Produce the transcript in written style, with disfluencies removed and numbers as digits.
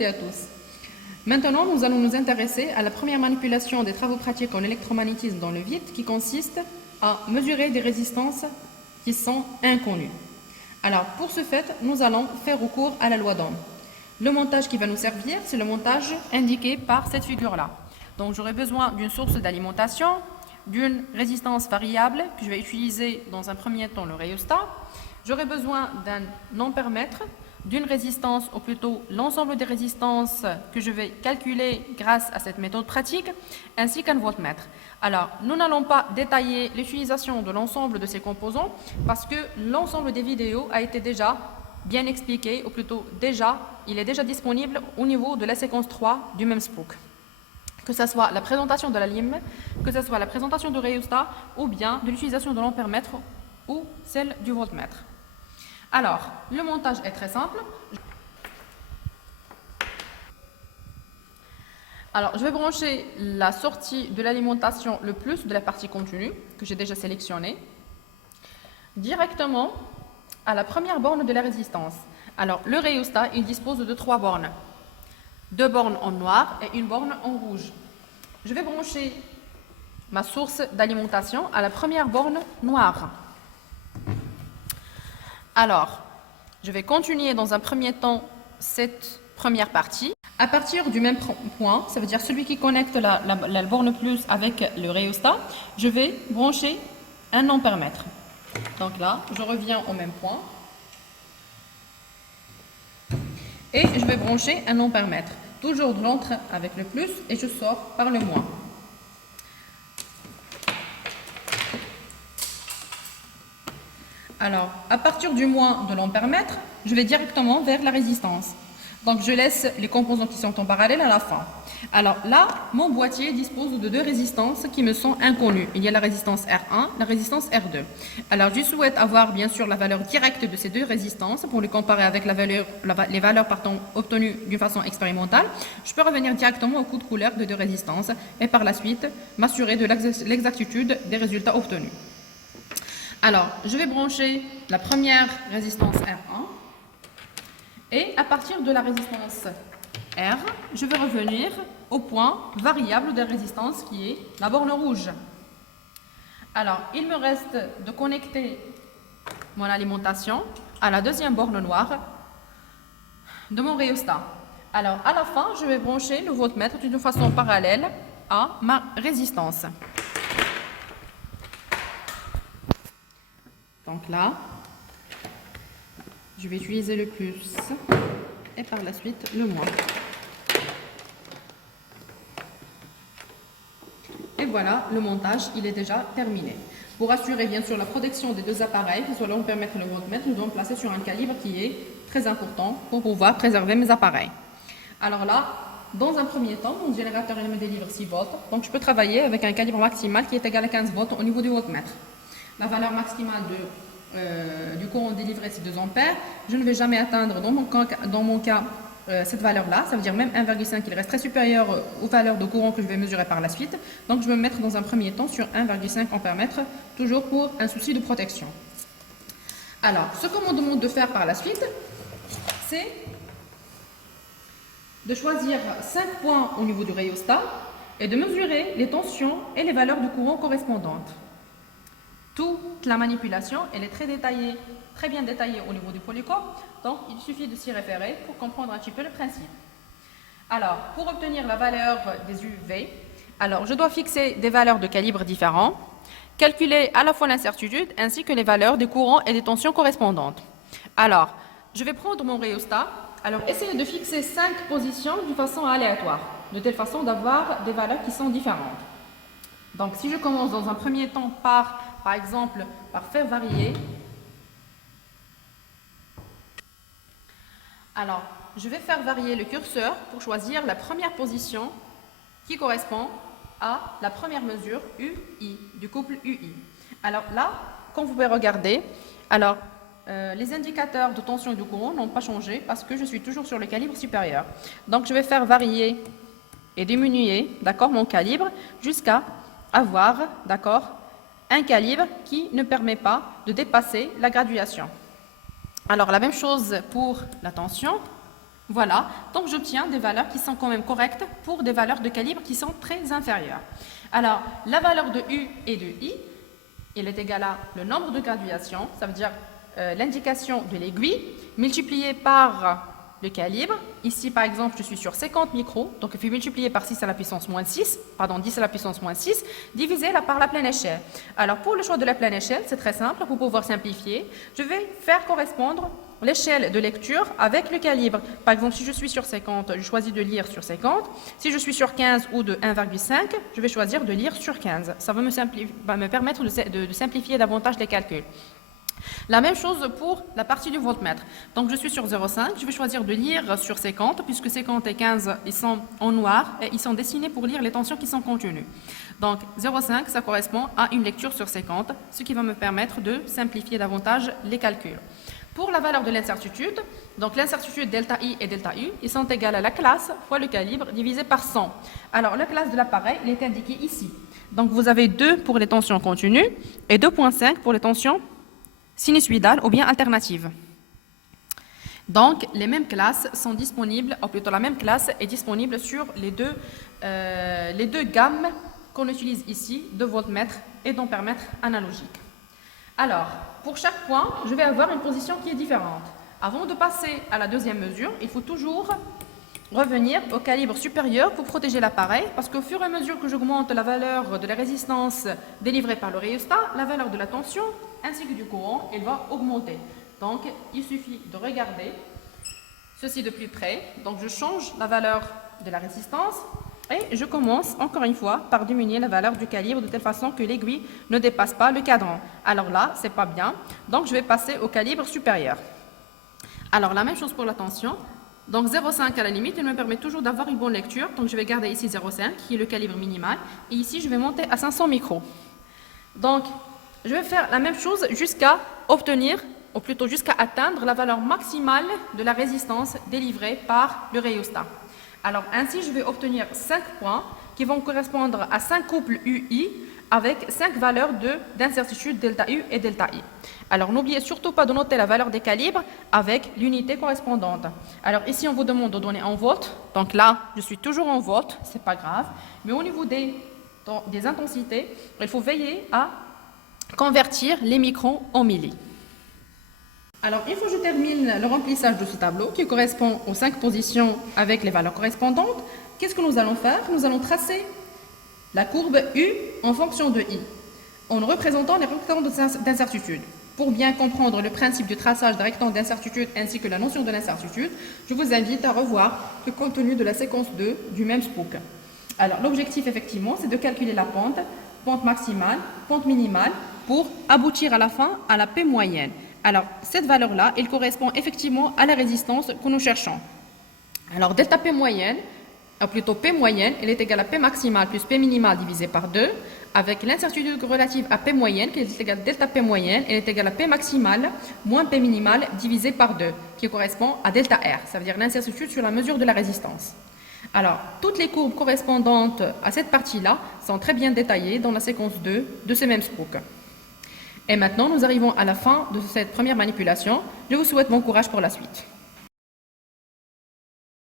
toutes et à tous. Maintenant, nous allons nous intéresser à la première manipulation des travaux pratiques en électromagnétisme dans le vide qui consiste à mesurer des résistances qui sont inconnues. Alors, pour ce fait, nous allons faire recours à la loi d'Ohm. Le montage qui va nous servir, c'est le montage indiqué par cette figure-là. Donc, j'aurai besoin d'une source d'alimentation, d'une résistance variable que je vais utiliser dans un premier temps le rhéostat. J'aurai besoin d'un ampèremètre, d'une résistance, ou plutôt l'ensemble des résistances que je vais calculer grâce à cette méthode pratique, ainsi qu'un voltmètre. Alors, nous n'allons pas détailler l'utilisation de l'ensemble de ces composants parce que l'ensemble des vidéos a été déjà bien expliqué, ou plutôt il est déjà disponible au niveau de la séquence 3 du même spook. Que ce soit la présentation de la lime, que ce soit la présentation du rhéostat, ou bien de l'utilisation de l'ampèremètre ou celle du voltmètre. Alors, le montage est très simple. Alors, je vais brancher la sortie de l'alimentation le plus de la partie continue, que j'ai déjà sélectionnée, directement à la première borne de la résistance. Alors, le rhéostat, il dispose de 3 bornes. 2 bornes en noir et une borne en rouge. Je vais brancher ma source d'alimentation à la première borne noire. Alors, je vais continuer dans un premier temps cette première partie. À partir du même point, ça veut dire celui qui connecte la borne plus avec le rhéostat, je vais brancher un ampèremètre. Donc là, je reviens au même point. Et je vais brancher un ampèremètre. Toujours je l'entre avec le plus et je sors par le moins. Alors, à partir du moins de l'ampèremètre, je vais directement vers la résistance. Donc, je laisse les composants qui sont en parallèle à la fin. Alors là, mon boîtier dispose de 2 résistances qui me sont inconnues. Il y a la résistance R1, la résistance R2. Alors, je souhaite avoir bien sûr la valeur directe de ces 2 résistances pour les comparer avec les valeurs obtenues d'une façon expérimentale. Je peux revenir directement au coup de couleur de 2 résistances et par la suite m'assurer de l'exactitude des résultats obtenus. Alors, je vais brancher la première résistance R1 et à partir de la résistance R, je vais revenir au point variable de résistance qui est la borne rouge. Alors, il me reste de connecter mon alimentation à la deuxième borne noire de mon rhéostat. Alors, à la fin, je vais brancher le voltmètre d'une façon parallèle à ma résistance. Donc là, je vais utiliser le plus et par la suite le moins. Et voilà, le montage, il est déjà terminé. Pour assurer bien sûr la protection des 2 appareils, que ce soit l'ampèremètre et le voltmètre, nous devons le placer sur un calibre qui est très important pour pouvoir préserver mes appareils. Alors là, dans un premier temps, mon générateur il me délivre 6 volts, donc je peux travailler avec un calibre maximal qui est égal à 15 volts au niveau du voltmètre. La valeur maximale du courant délivré, c'est 2 ampères. Je ne vais jamais atteindre, dans mon cas cette valeur-là. Ça veut dire même 1,5, il reste très supérieur aux valeurs de courant que je vais mesurer par la suite. Donc, je vais me mettre dans un premier temps sur 1,5 ampèremètre, toujours pour un souci de protection. Alors, ce qu'on me demande de faire par la suite, c'est de choisir 5 points au niveau du rhéostat et de mesurer les tensions et les valeurs de courant correspondantes. Toute la manipulation, elle est très détaillée, très bien détaillée au niveau du polycope, donc il suffit de s'y référer pour comprendre un petit peu le principe. Alors, pour obtenir la valeur des UV, alors je dois fixer des valeurs de calibre différents, calculer à la fois l'incertitude ainsi que les valeurs des courants et des tensions correspondantes. Alors, je vais prendre mon rhéostat, alors essayez de fixer 5 positions d'une façon aléatoire, de telle façon d'avoir des valeurs qui sont différentes. Donc, si je commence dans un premier temps par exemple, par faire varier. Alors, je vais faire varier le curseur pour choisir la première position qui correspond à la première mesure UI, du couple UI. Alors là, comme vous pouvez regarder, alors, les indicateurs de tension et de courant n'ont pas changé parce que je suis toujours sur le calibre supérieur. Donc, je vais faire varier et diminuer, d'accord, mon calibre jusqu'à avoir, d'accord, un calibre qui ne permet pas de dépasser la graduation. Alors, la même chose pour la tension. Voilà, donc j'obtiens des valeurs qui sont quand même correctes pour des valeurs de calibre qui sont très inférieures. Alors, la valeur de U et de I, il est égal à le nombre de graduations, ça veut dire l'indication de l'aiguille, multiplié par le calibre. Ici, par exemple, je suis sur 50 micros, donc il faut multiplier par 6 à la puissance moins 6, pardon, 10 à la puissance moins 6, divisé par la pleine échelle. Alors, pour le choix de la pleine échelle, c'est très simple, pour pouvoir simplifier, je vais faire correspondre l'échelle de lecture avec le calibre. Par exemple, si je suis sur 50, je choisis de lire sur 50. Si je suis sur 15 ou de 1,5, je vais choisir de lire sur 15. Ça va me permettre de simplifier davantage les calculs. La même chose pour la partie du voltmètre. Donc je suis sur 0,5, je vais choisir de lire sur 50, puisque 50 et 15, ils sont en noir, et ils sont dessinés pour lire les tensions qui sont contenues. Donc 0,5, ça correspond à une lecture sur 50, ce qui va me permettre de simplifier davantage les calculs. Pour la valeur de l'incertitude, donc l'incertitude delta I et delta U, ils sont égales à la classe fois le calibre divisé par 100. Alors la classe de l'appareil, il est indiqué ici. Donc vous avez 2 pour les tensions continues et 2,5 pour les tensions sinusoïdales ou bien alternatives. Donc les mêmes classes sont disponibles, ou plutôt la même classe est disponible sur les deux gammes qu'on utilise ici, de voltmètre et d'ampèremètre analogique. Alors, pour chaque point, je vais avoir une position qui est différente. Avant de passer à la deuxième mesure, il faut toujours revenir au calibre supérieur pour protéger l'appareil, parce qu'au fur et à mesure que j'augmente la valeur de la résistance délivrée par le rhéostat, la valeur de la tension ainsi que du courant, elle va augmenter. Donc, il suffit de regarder ceci de plus près. Donc, je change la valeur de la résistance et je commence encore une fois par diminuer la valeur du calibre de telle façon que l'aiguille ne dépasse pas le cadran. Alors là, c'est pas bien. Donc, je vais passer au calibre supérieur. Alors, la même chose pour la tension. Donc 0,5 à la limite, il me permet toujours d'avoir une bonne lecture. Donc je vais garder ici 0,5 qui est le calibre minimal. Et ici, je vais monter à 500 micros. Donc je vais faire la même chose jusqu'à obtenir, ou plutôt jusqu'à atteindre la valeur maximale de la résistance délivrée par le rhéostat. Alors ainsi, je vais obtenir 5 points qui vont correspondre à 5 couples UI avec 5 valeurs d'incertitude delta U et delta I. Alors n'oubliez surtout pas de noter la valeur des calibres avec l'unité correspondante. Alors ici on vous demande de donner en volts, donc là je suis toujours en volts, c'est pas grave, mais au niveau des intensités, il faut veiller à convertir les microns en milli. Alors une fois que je termine le remplissage de ce tableau qui correspond aux 5 positions avec les valeurs correspondantes, qu'est-ce que nous allons faire? Nous allons tracer la courbe U en fonction de I, en représentant les rectangles d'incertitude. Pour bien comprendre le principe du traçage des rectangles d'incertitude ainsi que la notion de l'incertitude, je vous invite à revoir le contenu de la séquence 2 du même SPOOK. Alors l'objectif effectivement, c'est de calculer la pente maximale, pente minimale, pour aboutir à la fin à la P moyenne. Alors cette valeur-là, elle correspond effectivement à la résistance que nous cherchons. Alors delta P moyenne, ou plutôt P moyenne, elle est égale à P maximale plus P minimale divisé par 2, avec l'incertitude relative à P moyenne, qui est égale à delta P moyenne, elle est égale à P maximale moins P minimale divisé par 2, qui correspond à delta R, ça veut dire l'incertitude sur la mesure de la résistance. Alors, toutes les courbes correspondantes à cette partie-là sont très bien détaillées dans la séquence 2 de ce même SPOOK. Et maintenant, nous arrivons à la fin de cette première manipulation. Je vous souhaite bon courage pour la suite.